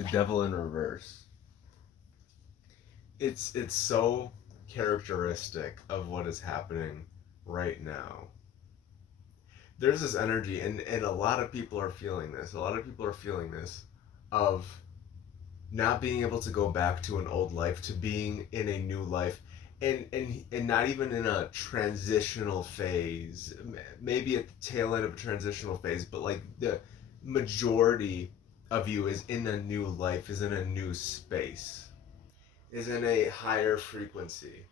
the devil in reverse. It's so characteristic of what is happening right now. There's this energy, and a lot of people are feeling this. A lot of people are feeling this of not being able to go back to an old life to being in a new life, and not even in a transitional phase, maybe at the tail end of a transitional phase, but like the majority of you is in a new life, is in a new space, is in a higher frequency,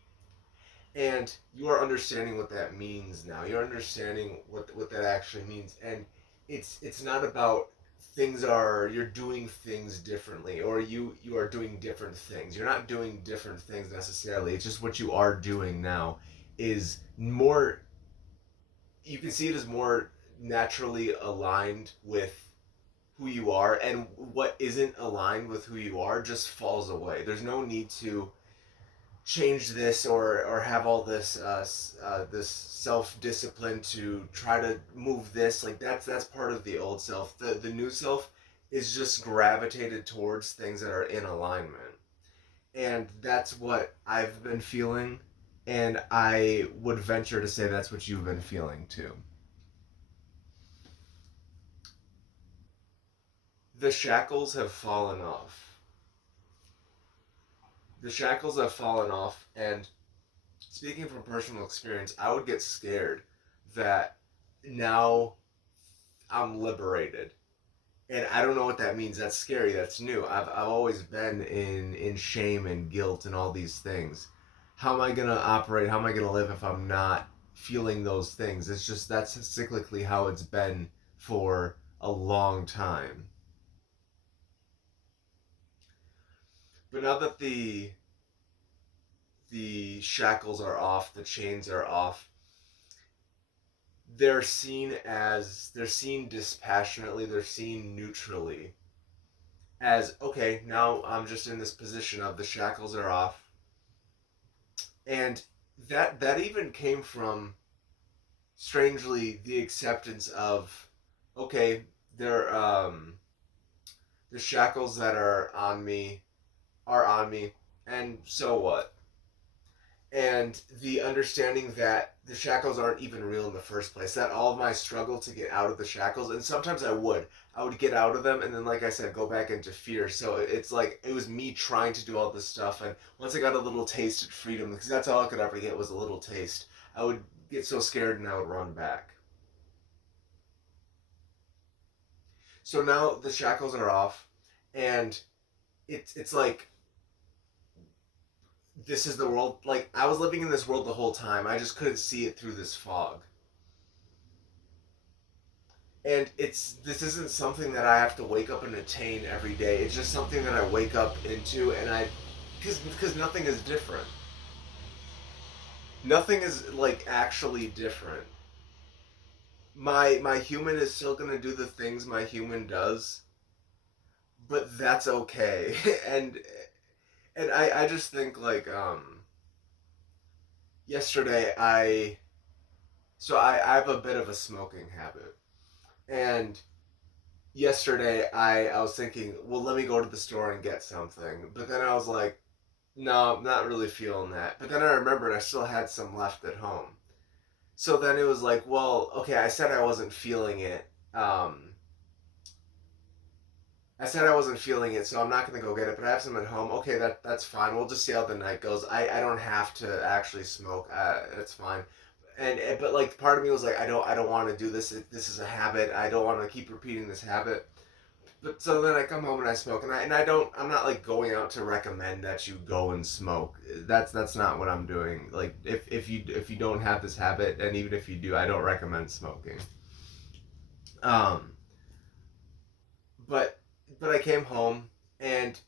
and you are understanding what that means now. You're understanding what that actually means, and it's not about things are you're doing things differently, or you are doing different things. You're not doing different things necessarily. It's just what you are doing now is more. You can see it as more naturally aligned with who you are, and what isn't aligned with who you are just falls away. There's no need to change this or have all this this self discipline to try to move this. Like that's part of the old self. The new self is just gravitated towards things that are in alignment, and that's what I've been feeling, and I would venture to say that's what you've been feeling too. The shackles have fallen off. The shackles have fallen off, and speaking from personal experience, I would get scared that now I'm liberated. And I don't know what that means. That's scary. That's new. I've always been in shame and guilt and all these things. How am I going to operate? How am I going to live if I'm not feeling those things? It's just that's cyclically how it's been for a long time. But now that the shackles are off, the chains are off, they're seen dispassionately, they're seen neutrally as okay, now I'm just in this position of the shackles are off. And that even came from strangely the acceptance of okay, there the shackles that are on me, and so what? And the understanding that the shackles aren't even real in the first place, that all of my struggle to get out of the shackles, and sometimes I would get out of them, and then like I said, go back into fear. So it's like it was me trying to do all this stuff, and once I got a little taste of freedom, because that's all I could ever get was a little taste, I would get so scared and I would run back. So now the shackles are off, and it's like this is the world. Like I was living in this world the whole time, I just couldn't see it through this fog. And it's this isn't something that I have to wake up and attain every day. It's just something that I wake up into, and I because nothing is different. Nothing is like actually different. My human is still gonna do the things my human does, but that's okay. and and I just think like yesterday I have a bit of a smoking habit, and yesterday I was thinking, well, let me go to the store and get something. But then I was like, no, I'm not really feeling that. But then I remembered I still had some left at home. So then it was like, well, okay, I said I wasn't feeling it. Um, I said I wasn't feeling it, so I'm not gonna go get it. But I have some at home. Okay, that's fine. We'll just see how the night goes. I don't have to actually smoke. It's fine. And but like part of me was like, I don't want to do this. This is a habit. I don't want to keep repeating this habit. But so then I come home and I smoke, and I don't I'm not like going out to recommend that you go and smoke. That's not what I'm doing. Like if you don't have this habit, and even if you do, I don't recommend smoking. Um, but I came home, and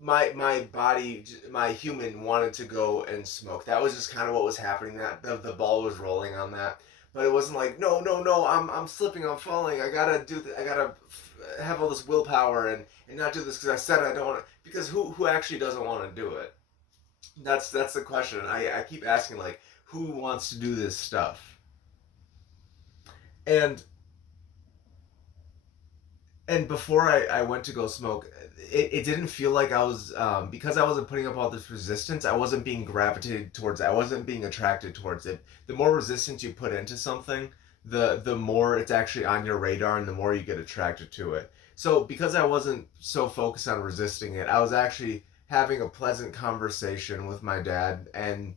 my body, my human wanted to go and smoke. That was just kind of what was happening. That the ball was rolling on that. But it wasn't like no, no, no. I'm slipping. I'm falling. I gotta do. I gotta have all this willpower and not do this because I said I don't want to. Because who actually doesn't want to do it? That's the question. I keep asking like who wants to do this stuff? And And before I went to go smoke, it didn't feel like I was, because I wasn't putting up all this resistance, I wasn't being gravitated towards it. I wasn't being attracted towards it. The more resistance you put into something, the more it's actually on your radar and the more you get attracted to it. So because I wasn't so focused on resisting it, I was actually having a pleasant conversation with my dad, and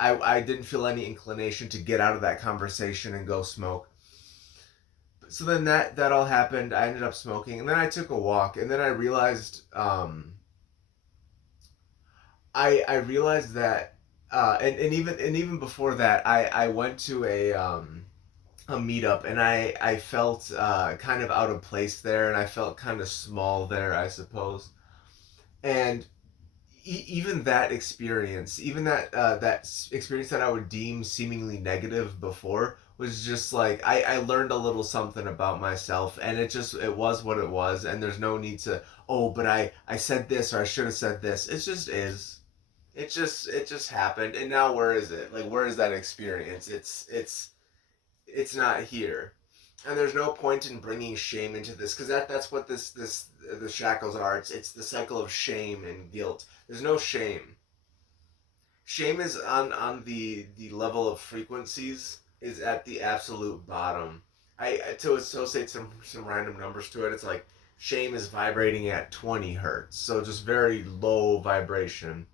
I didn't feel any inclination to get out of that conversation and go smoke. So then that all happened. I ended up smoking, and then I took a walk, and then I realized, I realized that, and even before that, I went to a meetup, and I felt kind of out of place there, and I felt kind of small there, I suppose. And even that experience, even that experience that I would deem seemingly negative before, was just like I learned a little something about myself, and it was what it was, and there's no need to, oh, but I said this, or I should have said this. It just is. It just happened, and now where is it? Like, where is that experience? It's not here. And there's no point in bringing shame into this, because that's what this the shackles are. It's the cycle of shame and guilt. There's no shame. Shame is on the level of frequencies, is at the absolute bottom. To associate some random numbers to it, it's like shame is vibrating at 20 hertz, so just very low vibration.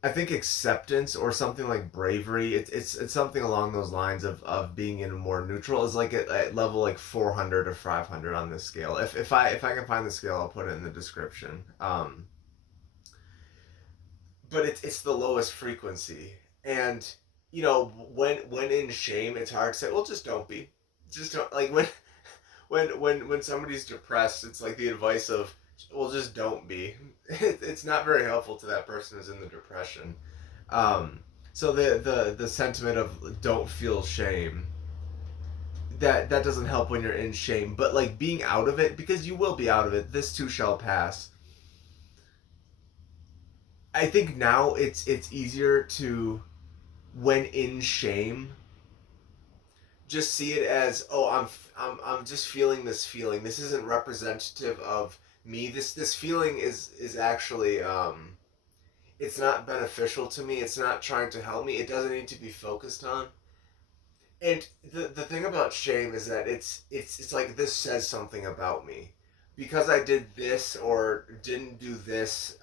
I think acceptance, or something like bravery, it's something along those lines of being in more neutral, is like at level like 400 or 500 on this scale. If I can find the scale, I'll put it in the description. But it's the lowest frequency, and when in shame, it's hard to say, well, just don't be, just don't, like, when somebody's depressed, it's like the advice of, well, just don't be. It's not very helpful to that person who's in the depression. Um, so the sentiment of don't feel shame, that doesn't help when you're in shame. But like being out of it, because you will be out of it. This too shall pass. I think now it's easier to, when in shame, just see it as, oh, I'm just feeling this feeling. This isn't representative of me. This feeling is actually, it's not beneficial to me. It's not trying to help me. It doesn't need to be focused on. And the thing about shame is that it's like, this says something about me because I did this or didn't do this.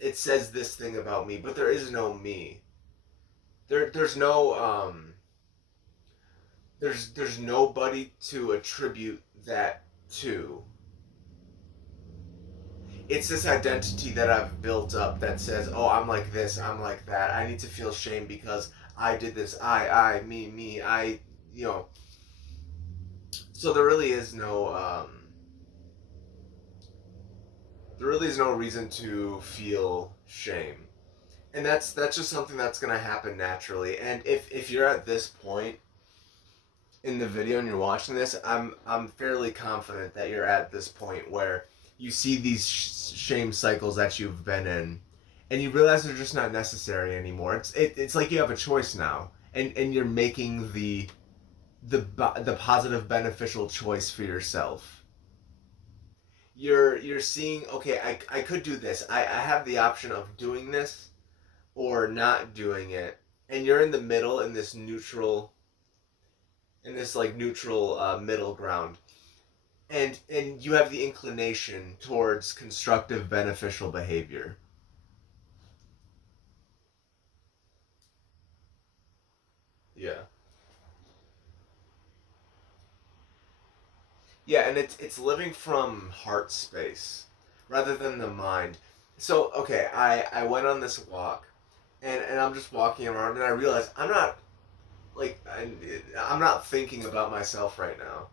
It says this thing about me, but there is no me. There's no, there's nobody to attribute that to. It's this identity that I've built up that says, oh, I'm like this, I'm like that. I need to feel shame because I did this. Me, I, you know. So there really is no reason to feel shame, and that's just something that's gonna happen naturally. And if you're at this point in the video and you're watching this, I'm fairly confident that you're at this point where you see these shame cycles that you've been in, and you realize they're just not necessary anymore. It's like you have a choice now, and you're making the positive beneficial choice for yourself. You're seeing, okay, I could do this. I have the option of doing this or not doing it, and you're in the middle, in this like neutral middle ground, and you have the inclination towards constructive beneficial behavior. Yeah. Yeah, and it's living from heart space rather than the mind. So okay, I went on this walk, and I'm just walking around, and I realized I'm not thinking about myself right now.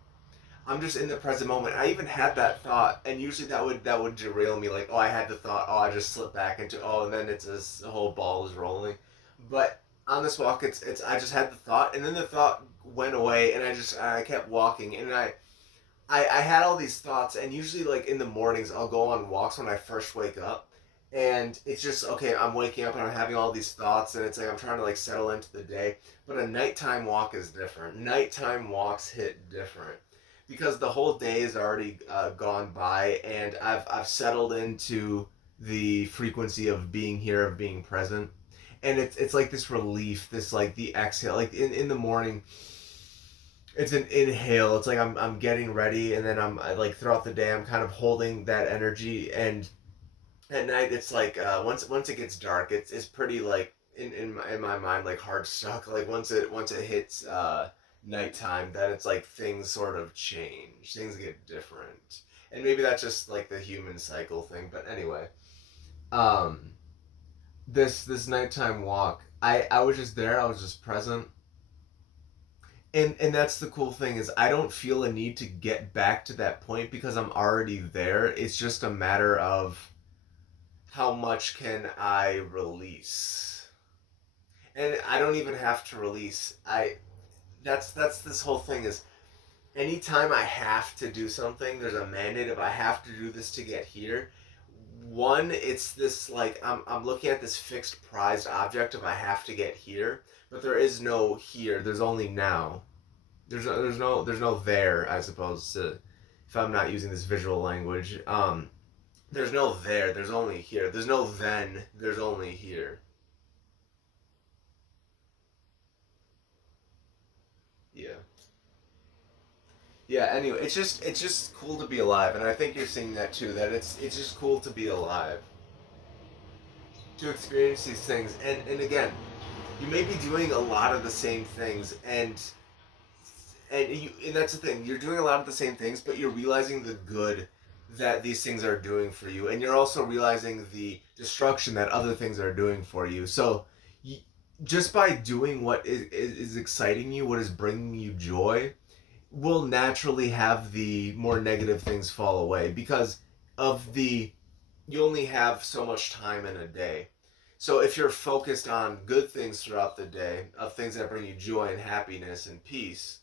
I'm just in the present moment. I even had that thought, and usually that would derail me. Like, oh, I had the thought. Oh, I just slipped back into. Oh, and then it's this whole ball is rolling. But on this walk, it's I just had the thought, and then the thought went away, and I kept walking, and I had all these thoughts, and usually like in the mornings I'll go on walks when I first wake up, and it's just, okay, I'm waking up and I'm having all these thoughts, and it's like I'm trying to like settle into the day. But a nighttime walk is different. Nighttime walks hit different because the whole day is already gone by, and I've settled into the frequency of being here, of being present, and it's like this relief, this like the exhale, like in the morning. It's an inhale. It's like I'm getting ready, and then like throughout the day I'm kind of holding that energy, and at night it's like once it gets dark, it's pretty like in my mind like hard stuck. Like once it hits nighttime, then it's like things sort of change, things get different, and maybe that's just like the human cycle thing. But anyway, um, this nighttime walk, I was just there. I was just present. And that's the cool thing is I don't feel a need to get back to that point because I'm already there. It's just a matter of how much can I release. And I don't even have to release. I that's this whole thing is anytime I have to do something, there's a mandate of I have to do this to get here. One, it's this like I'm looking at this fixed prized object of I have to get here, but there is no here. There's only now. There's no there, I suppose, if I'm not using this visual language. There's no there. There's only here. There's no then. There's only here. Yeah. Yeah. Anyway, it's just cool to be alive, and I think you're seeing that too. That it's just cool to be alive, to experience these things, and again, you may be doing a lot of the same things, and that's the thing. You're doing a lot of the same things, but you're realizing the good that these things are doing for you, and you're also realizing the destruction that other things are doing for you. So, you, just by doing what is exciting you, what is bringing you joy, will naturally have the more negative things fall away because of the you only have so much time in a day. So if you're focused on good things throughout the day, of things that bring you joy and happiness and peace,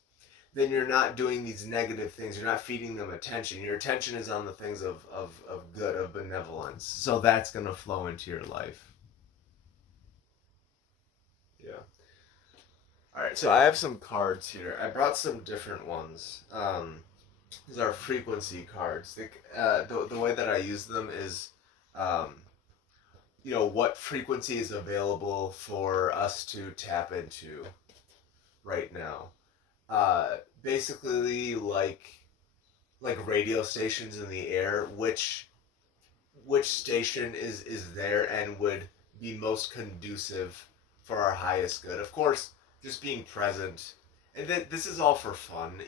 then you're not doing these negative things. You're not feeding them attention. Your attention is on the things of good, of benevolence. So that's going to flow into your life. Yeah. All right. So I have some cards here. I brought some different ones. These are frequency cards. The way that I use them is, um, what frequency is available for us to tap into right now. Basically, like radio stations in the air, which station is there and would be most conducive for our highest good. Of course, just being present, and that this is all for fun.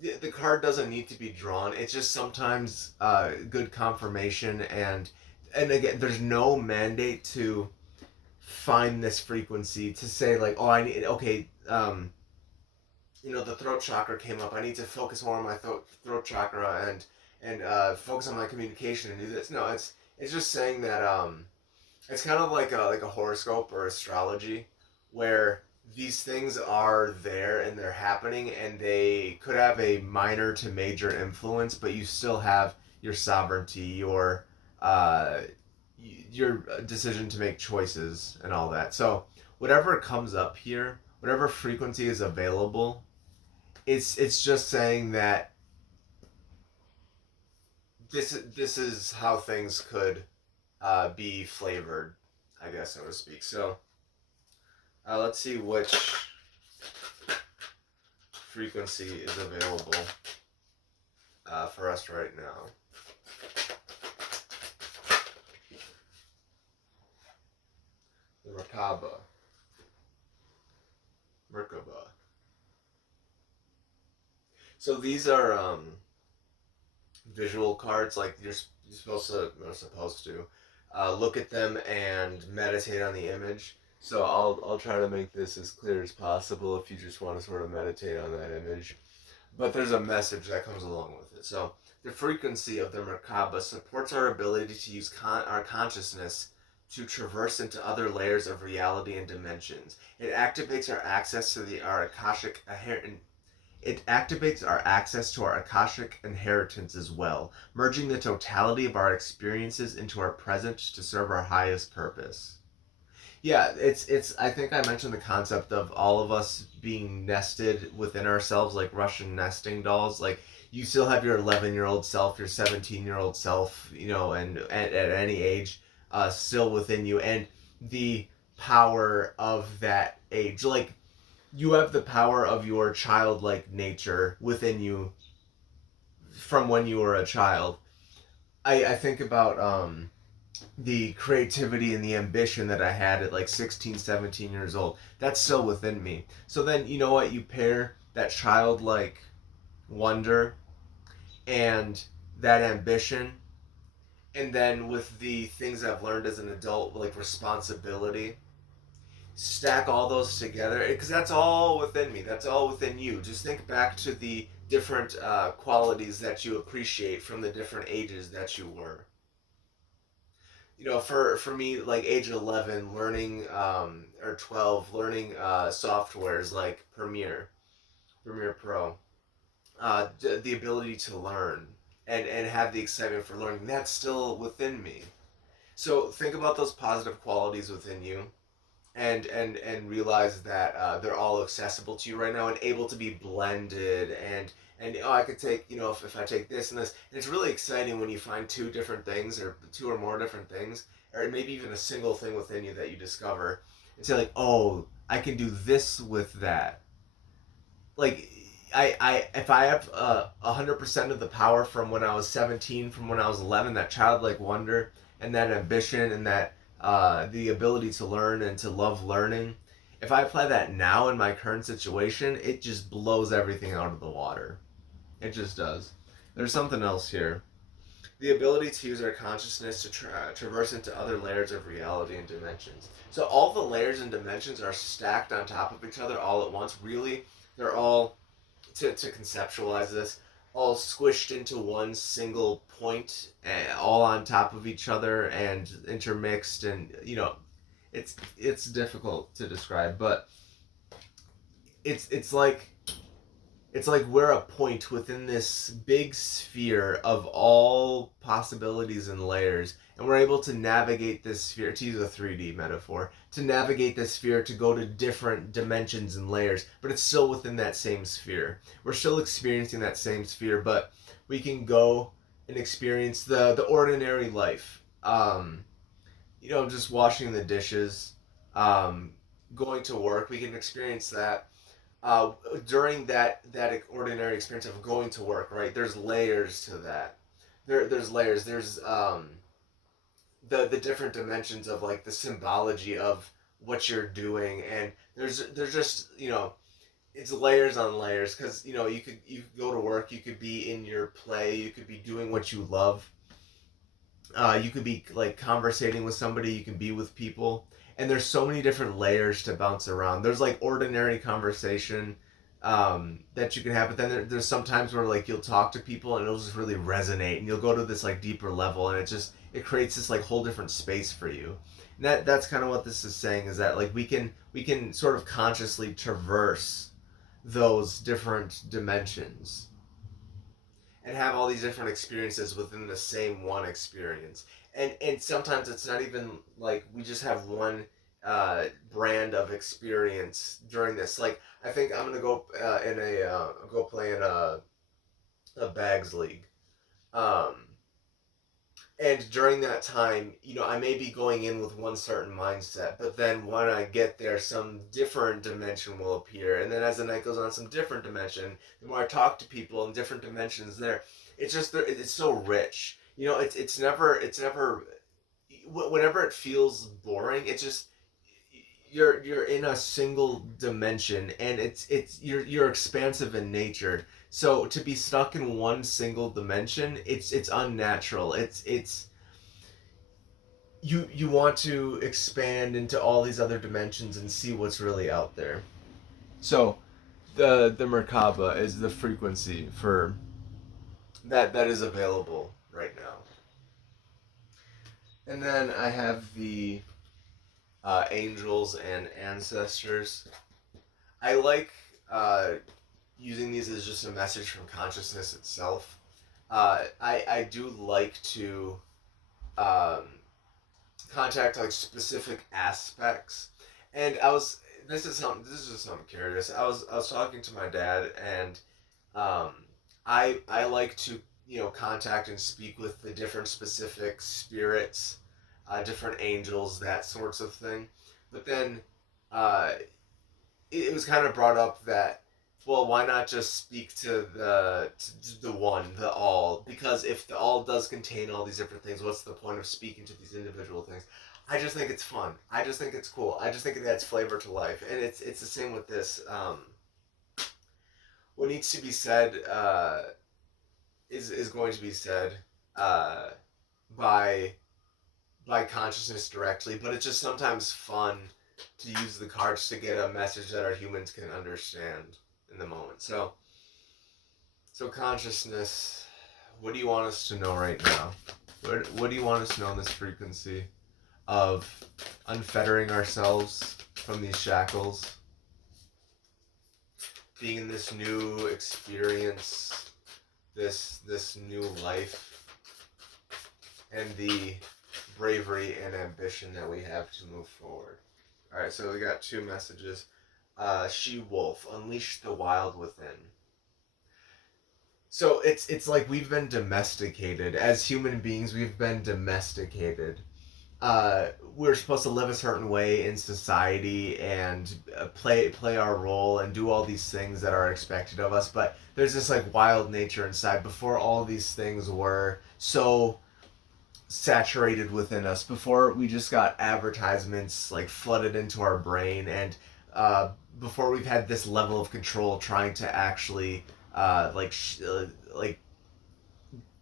The card doesn't need to be drawn. It's just sometimes good confirmation, and again, there's no mandate to find this frequency to say like, oh, I need okay. The throat chakra came up. I need to focus more on my throat chakra and focus on my communication and do this. No, it's just saying that it's kind of like a horoscope or astrology, where these things are there and they're happening and they could have a minor to major influence, but you still have your sovereignty, uh, your decision to make choices and all that. So whatever comes up here, whatever frequency is available, it's just saying that this is how things could be flavored, I guess, so to speak. So let's see which frequency is available for us right now. The Merkaba. So these are visual cards. Like you're supposed to look at them and meditate on the image. So I'll try to make this as clear as possible if you just want to sort of meditate on that image. But there's a message that comes along with it. So the frequency of the Merkaba supports our ability to use our consciousness to traverse into other layers of reality and dimensions. It activates our access to our Akashic inheritance as well, merging the totality of our experiences into our present to serve our highest purpose. Yeah, it's I think I mentioned the concept of all of us being nested within ourselves like Russian nesting dolls. Like you still have your 11-year-old self, your 17-year-old self, you know, and at any age still within you, and the power of that age. Like you have the power of your childlike nature within you from when you were a child. I think about the creativity and the ambition that I had at like 16, 17 years old. That's still within me. So then, you know what? You pair that childlike wonder and that ambition, and then with the things I've learned as an adult, like responsibility, stack all those together because that's all within me. That's all within you. Just think back to the different qualities that you appreciate from the different ages that you were. You know, for me, like age 11, learning or 12, learning softwares like Premiere Pro, the ability to learn and have the excitement for learning. That's still within me. So think about those positive qualities within you and realize that they're all accessible to you right now and able to be blended and oh, I could take, you know, if I take this and this, and it's really exciting when you find two different things or two or more different things or maybe even a single thing within you that you discover and say like, oh, I can do this with that. Like I if I have 100% of the power from when I was 17, from when I was 11, that childlike wonder and that ambition and that the ability to learn and to love learning, if I apply that now in my current situation, it just blows everything out of the water. It just does. There's something else here. The ability to use our consciousness to traverse into other layers of reality and dimensions. So all the layers and dimensions are stacked on top of each other all at once. Really, they're all to conceptualize this, all squished into one single point, all on top of each other and intermixed, and you know, it's difficult to describe, but it's like it's like we're a point within this big sphere of all possibilities and layers, and we're able to navigate this sphere, to use a 3D metaphor, to navigate this sphere to go to different dimensions and layers, but it's still within that same sphere. We're still experiencing that same sphere, but we can go and experience the ordinary life. You know, just washing the dishes, um, going to work, we can experience that uh, during that ordinary experience of going to work, right? There's layers to that. There's layers. There's the different dimensions of like the symbology of what you're doing, and there's just, you know, it's layers on layers because, you know, you could go to work, you could be in your play, you could be doing what you love, you could be like conversating with somebody, you can be with people, and there's so many different layers to bounce around. There's like ordinary conversation that you can have, but then there's some times where like you'll talk to people and it'll just really resonate, and you'll go to this like deeper level, and it creates this like whole different space for you. And that's kind of what this is saying, is that like we can sort of consciously traverse those different dimensions and have all these different experiences within the same one experience. And sometimes it's not even like we just have one brand of experience during this. Like I think I'm gonna go in a go play in a bags league. Um, and during that time, you know, I may be going in with one certain mindset, but then when I get there, some different dimension will appear. And then as the night goes on, some different dimension. The more I talk to people in different dimensions there, it's just, it's so rich. You know, it's never, whenever it feels boring, it's just, you're in a single dimension, and it's you're expansive in nature. So to be stuck in one single dimension, it's unnatural. It's you want to expand into all these other dimensions and see what's really out there. So the Merkaba is the frequency for that is available right now. And then I have the angels and ancestors. I like using these as just a message from consciousness itself. I do like to um, contact like specific aspects. And this is something curious. I was talking to my dad, and um, I like to, contact and speak with the different specific spirits, different angels, that sorts of thing. But then uh, it was kind of brought up that, well, why not just speak to the one, the all? Because if the all does contain all these different things, what's the point of speaking to these individual things? I just think it's fun. I just think it's cool. I just think it adds flavor to life, and it's the same with this. What needs to be said is going to be said uh, by consciousness directly, but it's just sometimes fun to use the cards to get a message that our humans can understand in the moment. So consciousness, what do you want us to know right now? What do you want us to know in this frequency of unfettering ourselves from these shackles, being in this new experience, this new life, and the bravery and ambition that we have to move forward? All right, so we got two messages. She-wolf, unleash the wild within. So it's like we've been domesticated as human beings. We've been domesticated. We're supposed to live a certain way in society and play our role and do all these things that are expected of us. But there's this like wild nature inside. Before all these things were so saturated within us, before we just got advertisements like flooded into our brain, and before we've had this level of control trying to actually like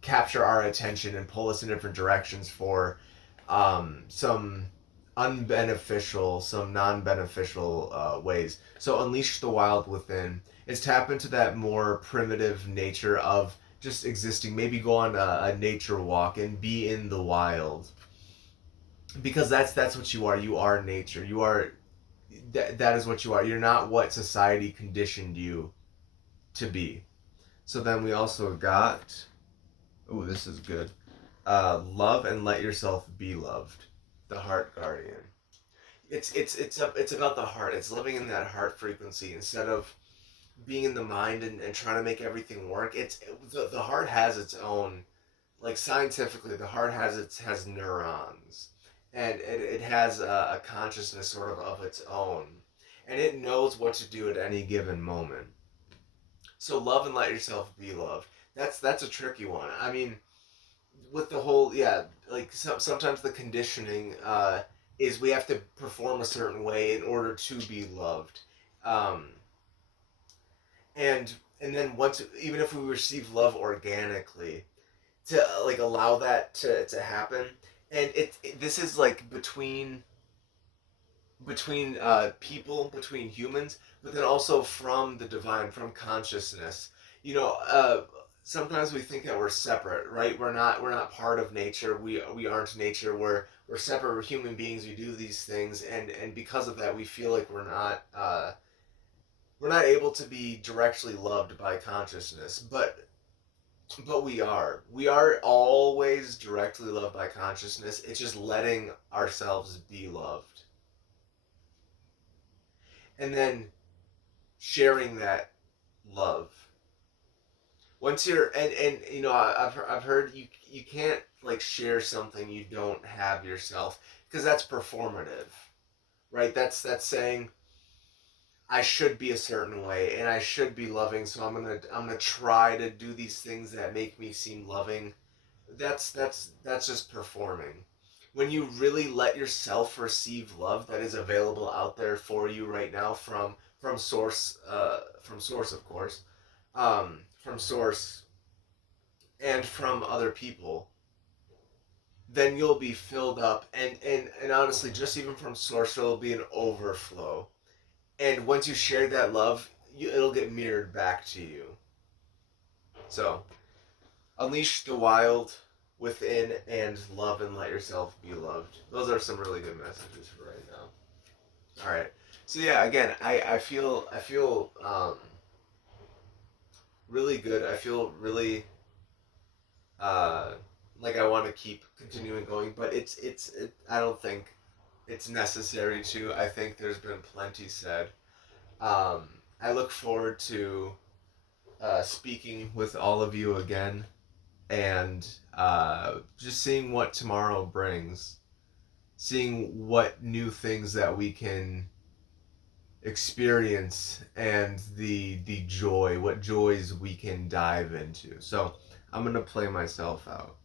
capture our attention and pull us in different directions for some unbeneficial, some non-beneficial ways. So unleash the wild within is tap into that more primitive nature of just existing. Maybe go on a nature walk and be in the wild, because that's what you are. You are nature. You are that is what you are. You're not what society conditioned you to be. So then we also got, oh, this is good. Love and let yourself be loved. The heart guardian. It's about the heart. It's living in that heart frequency instead of being in the mind and trying to make everything work. The heart has its own, like scientifically, the heart has neurons, and it has a consciousness sort of its own, and it knows what to do at any given moment. So love and let yourself be loved. That's a tricky one. I mean, with the whole, yeah, like sometimes the conditioning is we have to perform a certain way in order to be loved, um, and then once, even if we receive love organically, to like allow that to happen. And this is like between people, between humans, but then also from the divine, from consciousness. You know, sometimes we think that we're separate, right? We're not part of nature. We aren't nature. We're separate. We're human beings. We do these things, and because of that, we feel like we're not able to be directly loved by consciousness. But we are always directly loved by consciousness. It's just letting ourselves be loved, and then sharing that love. Once you're, and I've heard you can't like share something you don't have yourself, because that's performative, right? That's saying I should be a certain way and I should be loving, so I'm gonna try to do these things that make me seem loving. That's just performing. When you really let yourself receive love that is available out there for you right now from source, from source, of course, from source, and from other people, then you'll be filled up, and honestly, just even from source, there'll be an overflow. And once you share that love, it'll get mirrored back to you. So unleash the wild within and love and let yourself be loved. Those are some really good messages for right now. All right. So yeah, again, I feel really good. I feel really uh, like I want to keep continuing going, but I don't think it's necessary to. I think there's been plenty said. Um, I look forward to speaking with all of you again, and just seeing what tomorrow brings, seeing what new things that we can experience, and the joy, what joys we can dive into. So I'm gonna play myself out.